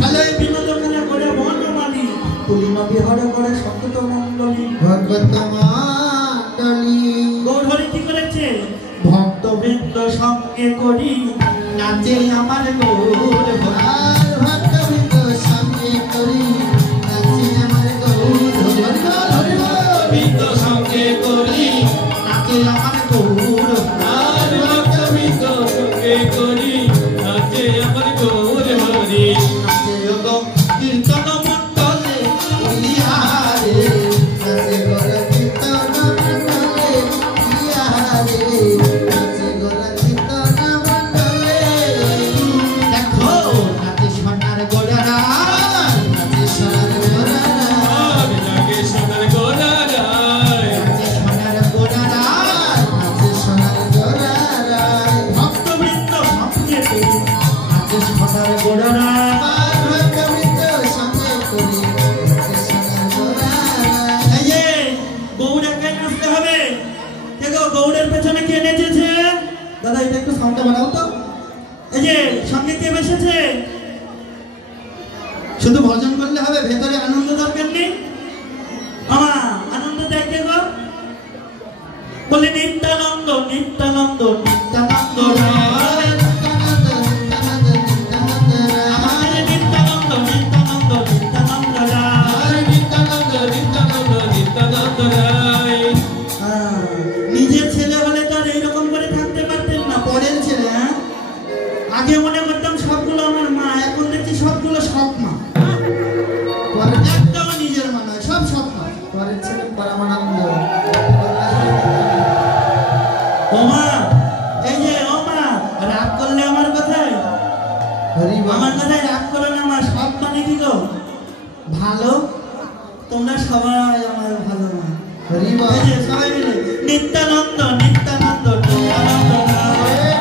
খেলায় বিনোদ খেলা করে বনমালী তুলিন বিহার করে সতত মঙ্গলী ভগবত মণ্ডলী। গৌরহরি কি করেছে? ভক্তবৃন্দ সঙ্গে করি নাচে আমার গৌর আর ভক্তবৃন্দ সঙ্গে করি নাচে আমার গৌর ভক্তবৃন্দ সঙ্গে করি নাচে আমার গৌর আর ভক্তবৃন্দ সঙ্গে করি নাচে আমার গৌর হরি। নাচে গো কীর্তন মণ্ডলে ইহারে নাচে গোরা কীর্তন মণ্ডলে ইহারে নাচে গোরা কীর্তন মণ্ডলে। দেখো নাচে সোনার গোড়ারা নাচে সোনার গোরারা আর জাগে সোনার গোলারায় নাচে সোনার গোড়ারা নাচে সোনার গোরারা ভক্তবৃন্দ সঙ্গে করি নাচে সোনার গোড়ারা আর ভক্তবৃন্দ সঙ্গে করি নাচে সোনার গোরারা। এই যে গৌড়াকে নাচতে হবে। দেখো গৌড়ের পেছনে কে নেচেছে? দাদা এটা একটু সাউন্ডটা বাড়াও তো। এই যে সঙ্গে কে বসেছে? শুধু ভজন করলে হবে, ভেতরে আনন্দ দরকার নেই। আমা আনন্দ দেখে গো বলে নিত্যানন্দ নিত্যানন্দ নিত্যানন্দ রায়। আমার নিত্যানন্দ নিত্যানন্দ নিত্যানন্দ রায়। আর নিত্যানন্দ নিত্যানন্দ নিত্যানন্দ রায়। নিজের ছেলে হলে তো আর এইরকম করে থাকতে পারতেন না, পরের ছেলে। হ্যাঁ, আগে মনে করতাম সবগুলো আমার মা, এখন দেখছি সবগুলো সব মা। একটাও নিজের মা নয়, সব সব মা। পরের ছেলে পরমানন্দ। ও মা, এই যে ও মা, রাগ করলে আমার কথায়, হরি বল। আমার কথায় রাগ করো না মা। সব মানে কি গো? ভালো। তোমরা সবাই আমার ভালো মা। হরি বল। এই যে সবাই মিলে নিত্যানন্দ নিত্যানন্দ নিত্যানন্দ রায়।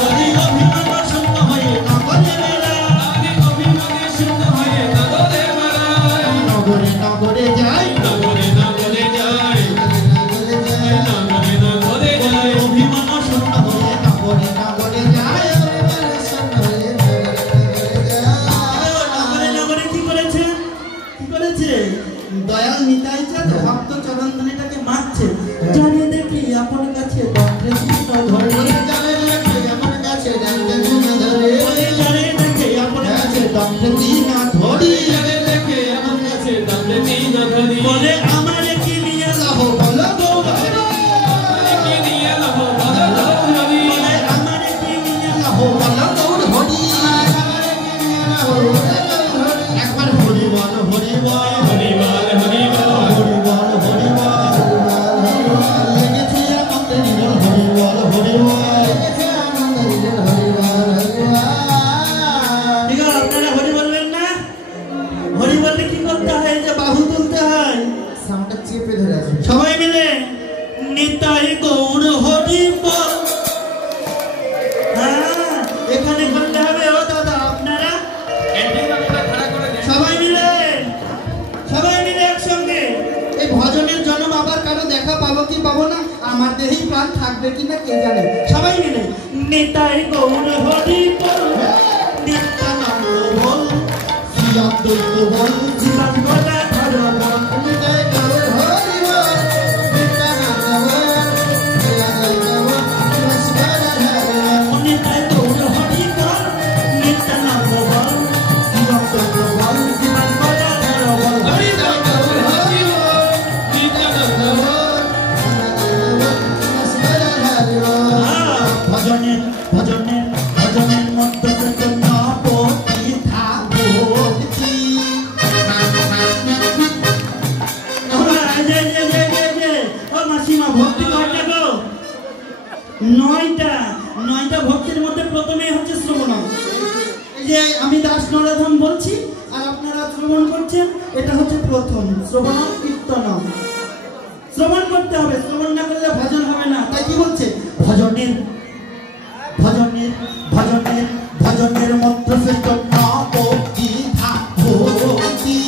হরি অভিমান শূন্য হয়ে নগরে বেড়ায়। আগে অভিমানে শূন্য হয়ে নগরে বেড়ায়। নগরে নগরে যাই নগরে নগরে যায় নগরে নগরে যায়। অভিমান শূন্য হয়ে নগরে নগরে যাই। নগরে নগরে কি করেছে? কি করেছে? দয়াল নিতাই চাঁদ ভক্ত চরণধ্বনিটাকে মারছে। জানি দেখি আপন কাছে দণ্ডে কৃষ্ণ ধরে। বলে জানে দেখে আপন কাছে দণ্ডে কৃষ্ণ ধরি। যাদের দেখে আমার কাছে দামে দিন ধরি। বলে আমার কি নিয়ে লাভ বলো গৌর হরি। কি নিয়ে লাভ বলো গৌর হরি। বলে আমার কি নিয়ে লাভ বলো গৌর হরি। একবার হরি বল হরি বল হরি বল হরি বল। হরি বল হরি বল। লেগেছে আমাদের নিরল হরি বল হরি বল। ঠিক আছে, আপনারা হরি বলবেন না? হরি বললে কি করতে হয়? যে বাহু তুলতে হয়। সাউন্ডটা চেপে ধরে আছে। সবাই মিলে নিতাই গৌর হরি বল। হ্যাঁ, এখানে করতে হবে। ও দাদা আপনারা সবাই মিলে একসঙ্গে। এই ভজনের জন্য আবার কারো দেখা পাবো কি পাবো না, আমার দেহেই প্রাণ থাকবে কিনা কে জানে। সবাই মিলে নিতাই গৌর হরি বল। নিত্যানন্দ বল, শ্রী অদ্বৈত বল, জীবন গলা ধর বল। নিতাই গৌর হরি বল, নিত্যানন্দ বল, শ্রী অদ্বৈত বল, নমস্কার হরি বল। নিতাই গৌর হরি বল, নিত্যানন্দ বল, শ্রী অদ্বৈত বল, জীবন গলা ধর বল। হরি বল হরি বল নিত্যানন্দ বল। নমস্কার হরি বল। ভজনের ভজনের ভজনের মধ্যে চৈতন্য পতি থাকতি। ও মাসিমা, ভক্তি কয়টা গো? 9টা। 9টা ভক্তির মধ্যে প্রথমেই হচ্ছে শ্রবণ। এই যে আমি দাস নরাধন বলছি আর আপনারা শ্রবণ করছেন, এটা হচ্ছে প্রথম শ্রবণ কীর্তন। শ্রবণ করতে হবে, শ্রবণ না করলে ভজন হবে না। তাই কি বলছে? ভজনের ভজনের ভজনের ভজনের মধ্যে চৈতন্য পতি থাকতি।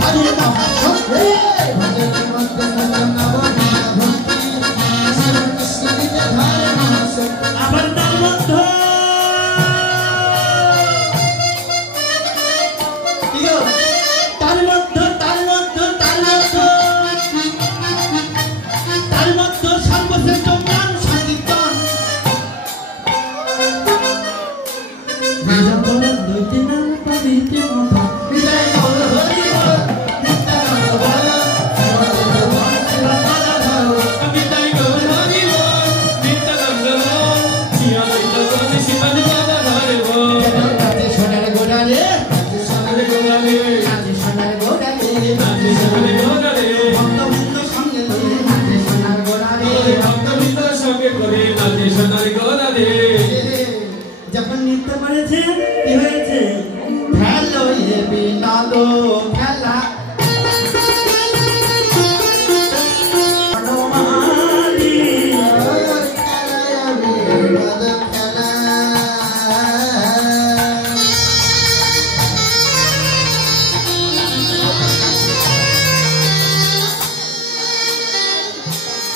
হরে নাম ভজনের মধ্যে ভজন নবনী ভক্তি, কৃষ্ণ কৃষ্ণ গীতে ধারে নাম সত্য। আবার তার মধ্যে হয়েছে কি হয়েছে খেলো এ বিনাদো খেলা বনমালী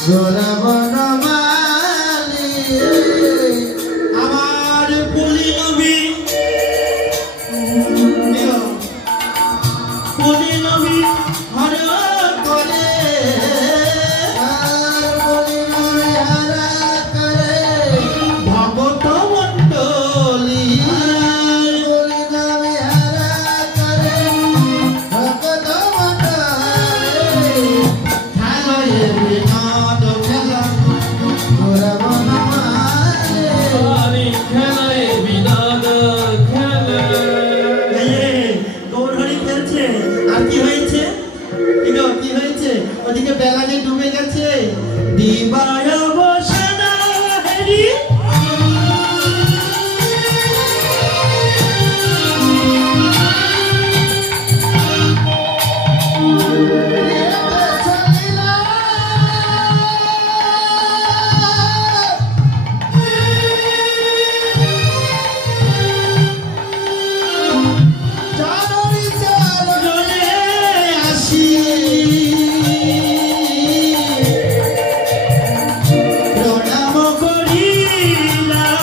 গোরা বনমালী আমার পুলি নবী পুলি নবী হর করে আর বলি হারা করে ভগত মণ্ডলী বলি নামে হারা করে ভক্ত মন্ডলী খেলো এ বিনোদ খেলা গোরা বনমালী আরে খেলায় বিনোদ খেলা গৌরহরি খেলছে আর কি হয়েছে কি হয়েছে ওদিকে বেলা যে ডুবে গেছে দিবায় বসানা হেরি চলে আসি প্রণাম করিলাম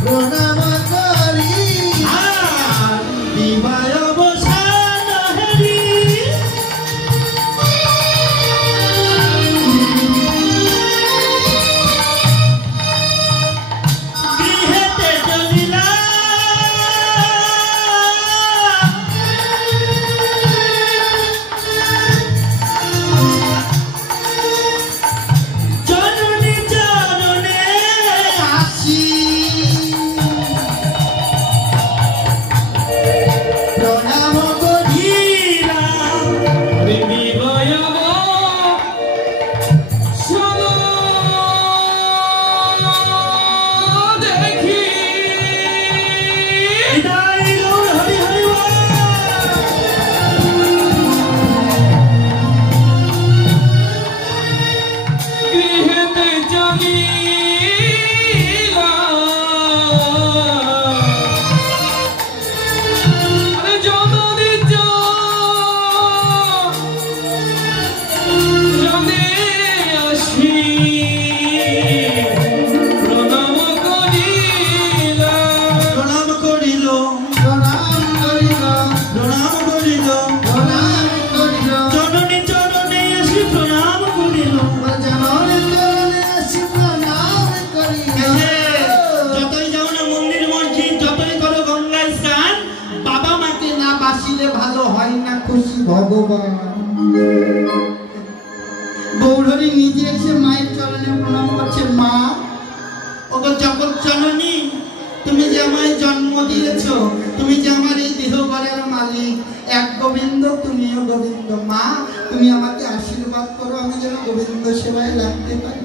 প্রণাম করি আর দিবায় বসানা হেরি গৃহেতে চলিলাম জননী চরণে আসি প্রণাম করিলাম বিনিময় শোনো দেখি বিদায় গৌর হরি হরি বল। গৃহেতে চলিলাম আরে জননী চরণে আসি প্রণাম করিলাম প্রণাম করিল প্রণাম করিল প্রণাম করিল প্রণাম করিল জননী চরণে আসি প্রণাম করিল জননী চরণে আসি প্রণাম করিল যতই যাও না মন্দির মসজিদ যতই করো গঙ্গায় স্নান বাবা মাকে না বাসিলে ভালো হয় না খুশি ভগবান গৌরহরি নিজে এসে মায়ের চরণে প্রণাম করছে মা ওগো জগৎ জননী তুমি যে আমায় জন্ম দিয়েছো তুমি যে আমার এই দেহ গড়ের মালিক এক গোবিন্দ তুমিও গোবিন্দ মা তুমি আমাকে আশীর্বাদ করো আমি যেন গোবিন্দ সেবায় লাগতে পারি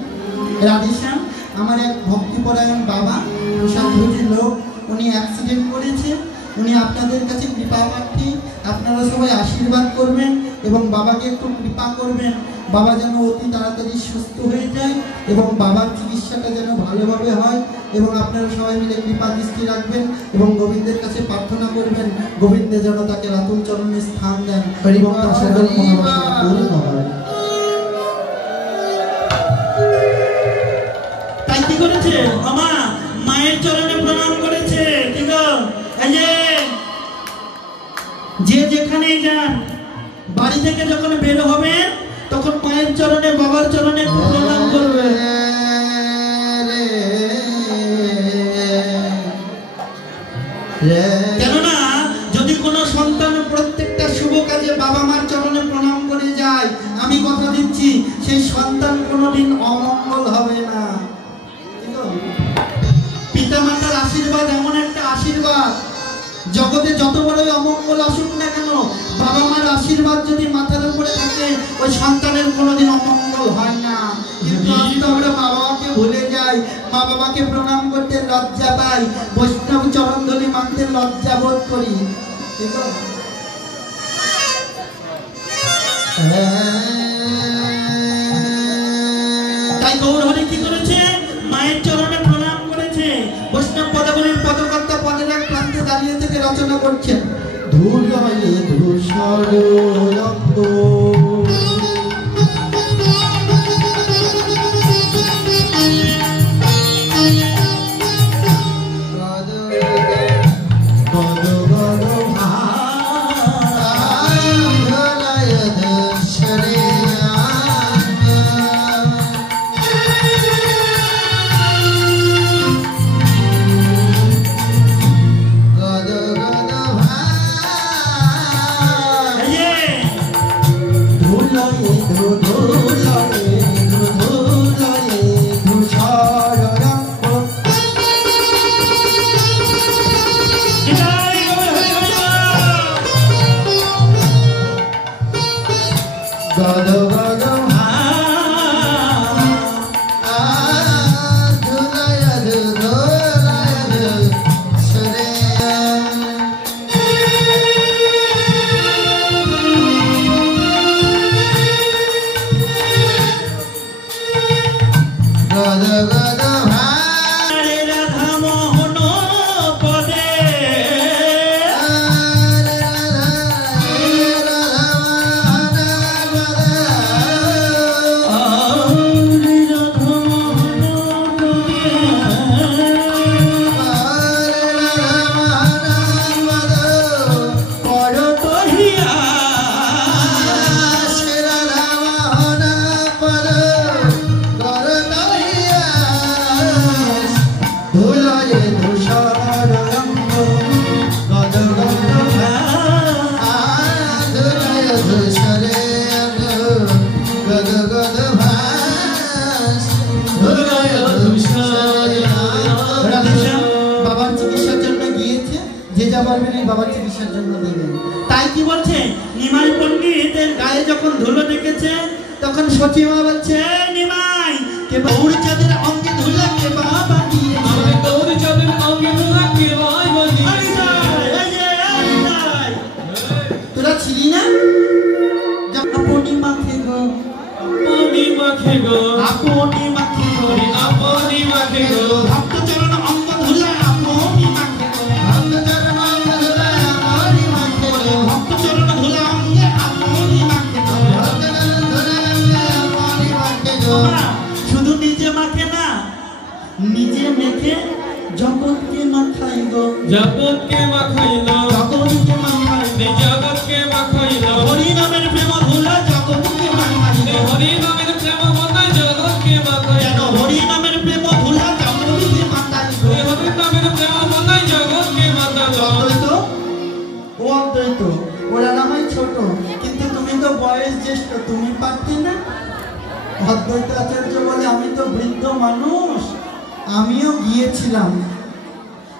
রাধেশ্যাম আমার এক ভক্তিপরায়ণ বাবা প্রসাদভোজী লোক উনি অ্যাক্সিডেন্ট করেছে উনি আপনাদের কাছে কৃপা প্রার্থী আপনারা সবাই আশীর্বাদ করবেন এবং বাবাকে একটু কৃপা করবেন বাবা যেন অতি তাড়াতাড়ি সুস্থ হয়ে যায় এবং বাবার চিকিৎসাটা যেন ভালোভাবে হয় এবং আপনারা সবাই মিলে কৃপা দৃষ্টি রাখবেন এবং গোবিন্দের কাছে প্রার্থনা করবেন গোবিন্দে যেন তাকে রাতুল চরণে স্থান দেন এবং তার সকল মনোবাসনা পূর্ণ হয়। তাই কি করেছে মামা মায়ের চরণে প্রণাম করেছে ঠিক আছে যে যেখানেই যান বাড়ি থেকে যখন বের হবেন তখন মায়ের চরণে বাবার চরণে প্রণাম করবেন কোনোদিন অমঙ্গল হবে না। পিতামাতার আশীর্বাদ এমন একটা আশীর্বাদ, জগতে যত বড়ই অমঙ্গল আসুক না কেন, বাবা মার আশীর্বাদ যদি মাথার উপরে থাকে ওই সন্তানের কোনোদিন অমঙ্গল হয় না। কিন্তু আজ তো আমরা মা বাবাকে ভুলে যাই, মা বাবাকে প্রণাম করতে লজ্জা পাই, বৈষ্ণব চরণধলি মানতে লজ্জা বোধ করি। ঠিক আছে? তাই গৌরহরি কি করেছে? মায়ের চরণে প্রণাম করেছে। বৈষ্ণব পদাবলীর পদকর্তা পদের এক প্রান্তে দাঁড়িয়ে থেকে রচনা করছেন, ধুলায় ধূসর রক্ত বাবার চিকিৎসার জন্য দেবেন। তাই কি বলছে? নিমাই পণ্ডিতের গায়ে যখন ধুলো দেখেছে তখন সচিমা বলছে, নিমাই কে গৌরী চাঁদের অঙ্গে ধুলা কে বাবা দিয়ে গৌরী চাঁদের অঙ্গে ধুলা কে বাবা দিয়ে। তোরা ছিলি না? আপনি মাখে গো, আপনি মাখে গো, আপনি মাখে গো, আপনি মাখে গো, ভক্ত চরণ অঙ্গ ধুলা আপনি মাখে গো, ভক্ত চরণ ধুলা অঙ্গে আপনি মাখে গো। শুধু নিজে মাখে না, নিজে মেখে জগৎকে মাখাই গো, জগৎকে মাখাইলো, জগৎকে মাখাই গো। জগৎকে মাখাইলো, হরি নামের প্রেম ধুলা জগৎকে মাখাই গো। হরি নামের প্রেম বন্ধায় জগৎকে মাখাইলো, হরি নামের প্রেম ধুলা জগৎকে মাখাই গো। হরি নামের প্রেম বন্ধায় জগৎকে মাখাইলো। অদ্বৈত ও অদ্বৈত, ওরা না হয় ছোট কিন্তু তুমি তো বয়স জ্যেষ্ঠ, তুমি পারতে না? অদ্বৈত আচার্য বলে, আমি তো বৃদ্ধ মানুষ, আমিও গিয়েছিলাম,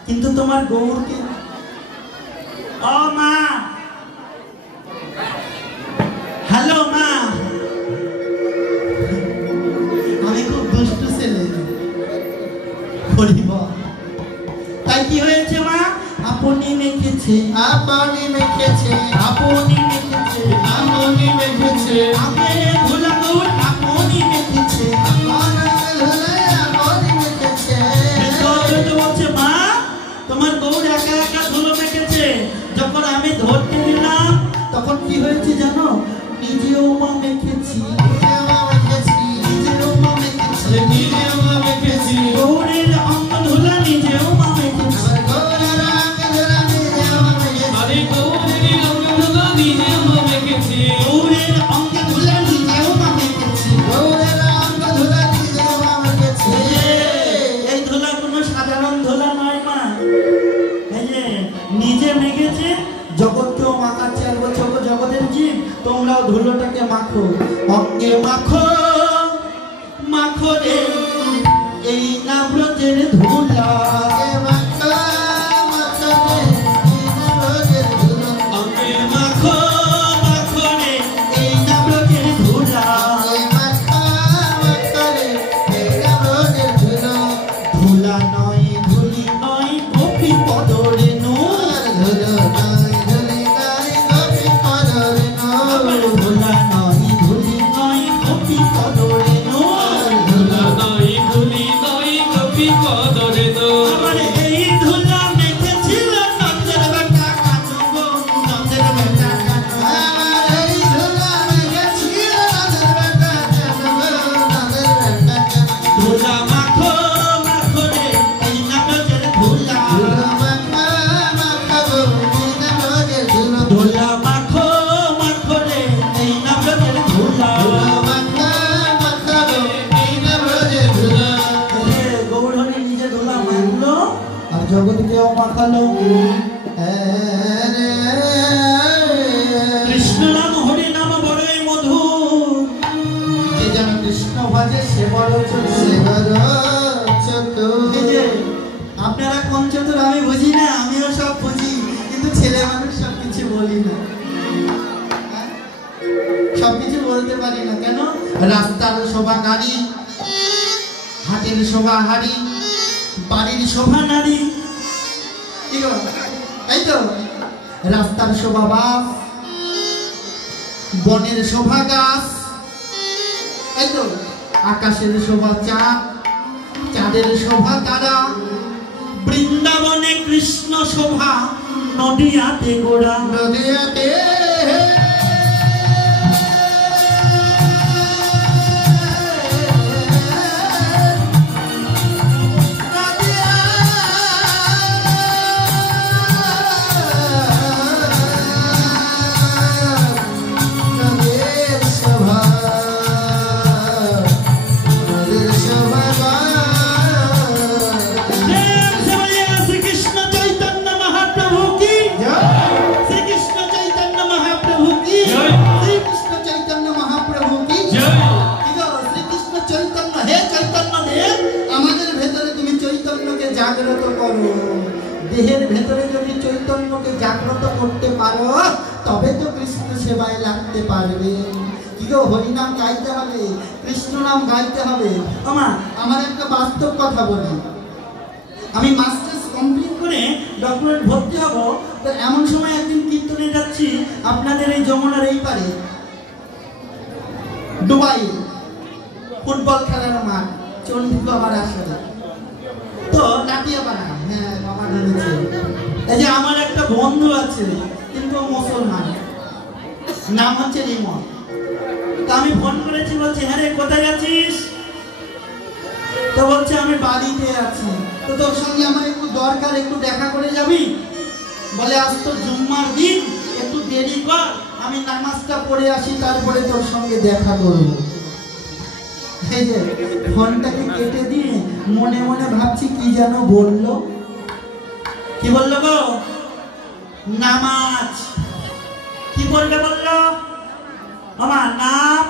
কিন্তু তোমার গৌরকে। ও মা, হ্যালো মা, আমি খুব দুষ্টু ছেলে। হরিব, তাই কি হয়েছে মা? আপনি মেখেছে, আপনি মেখেছে, আপনি মেখেছে, আপনি মেখেছে, আগে ধুলা গৌর আপনি মেখেছে। বলছে মা, তোমার গৌর একা একা ধুলো মেখেছে, যখন আমি ধরতে দিলাম তখন কি হয়েছে জানো? নিজেও মা মেখেছি, নিজেও মা মেখেছি, নিজেও মেখেছি, গৌরের অঙ্গ ধুলা নিজেও মা মেখেছে। আরে গৌরের অঙ্গ ধুলা নিজেও মেখেছি, গৌরের অঙ্গে ধুলা নিজেও মা মেখেছি। এই ধুলা কোনো সাধারণ ধুলা নয় মা, এই যে নিজে মেখেছে, জগৎকেও মাখাচ্ছে। আর বলছে, জগতের জীব তোমরাও ধুলোটাকে মাখো, অঙ্গে মাখো, মাখো রে এই না ব্রজের ধুলা জগৎকেও মাখালো কৃষ্ণ নাম হরি নাম বড়ই মধু যে যেন কৃষ্ণ ভাজে সে বড় আপনারা কোন চতুর আমি বুঝি না, আমিও সব বুঝি, কিন্তু ছেলে মানুষ সব কিছু বলি না, সবকিছু বলতে পারি না। কেন? রাস্তার শোভা গাড়ি, হাটের শোভা হাড়ি, বাড়ির শোভা নারী, এই তো রাস্তার শোভা বাস, বনের শোভা গাছ, এই তো আকাশের শোভা চাঁদ, চাঁদের শোভা তারা, বৃন্দাবনে কৃষ্ণ শোভা নদিয়াতে গোড়া, নদিয়াতে দেহের ভেতরে যদি চৈতন্যকে জাগ্রত করতে পারো তবে তো কৃষ্ণ সেবায় লাগতে পারবে। কি গো, হরিনাম গাইতে হবে, কৃষ্ণ নাম গাইতে হবে। আমার একটা বাস্তব কথা বলি, আমি মাস্টার্স কমপ্লিট করে ডক্টরেট ভর্তি হব, তো এমন সময় একদিন কীর্তনে যাচ্ছি আপনাদের এই যমুনার এই পারে, দুবাই ফুটবল খেলার মাঠ, চন্ডিকা আমার আসলে তো লাটিয়াপাড়া, হ্যাঁ বাবা ধরেছে। এই যে আমার একটা বন্ধু আছে কিন্তু মুসলমান, নাম হচ্ছে রিমন। তো আমি ফোন করেছি, বলছি হ্যাঁ রে কোথায় আছিস? তো বলছে আমি বাড়িতে আছি। তো তোর সঙ্গে আমার একটু দরকার, একটু দেখা করে যাবি? বলে আজ তো জুম্মার দিন, একটু দেরি কর, আমি নামাজটা পড়ে আসি, তারপরে তোর সঙ্গে দেখা করব। এই যে ফোনটাকে কেটে দিয়ে মনে মনে ভাবছি কি যেন বললো। কি বললো গো? নামাজ। কি বলবে বললো? আমার নাম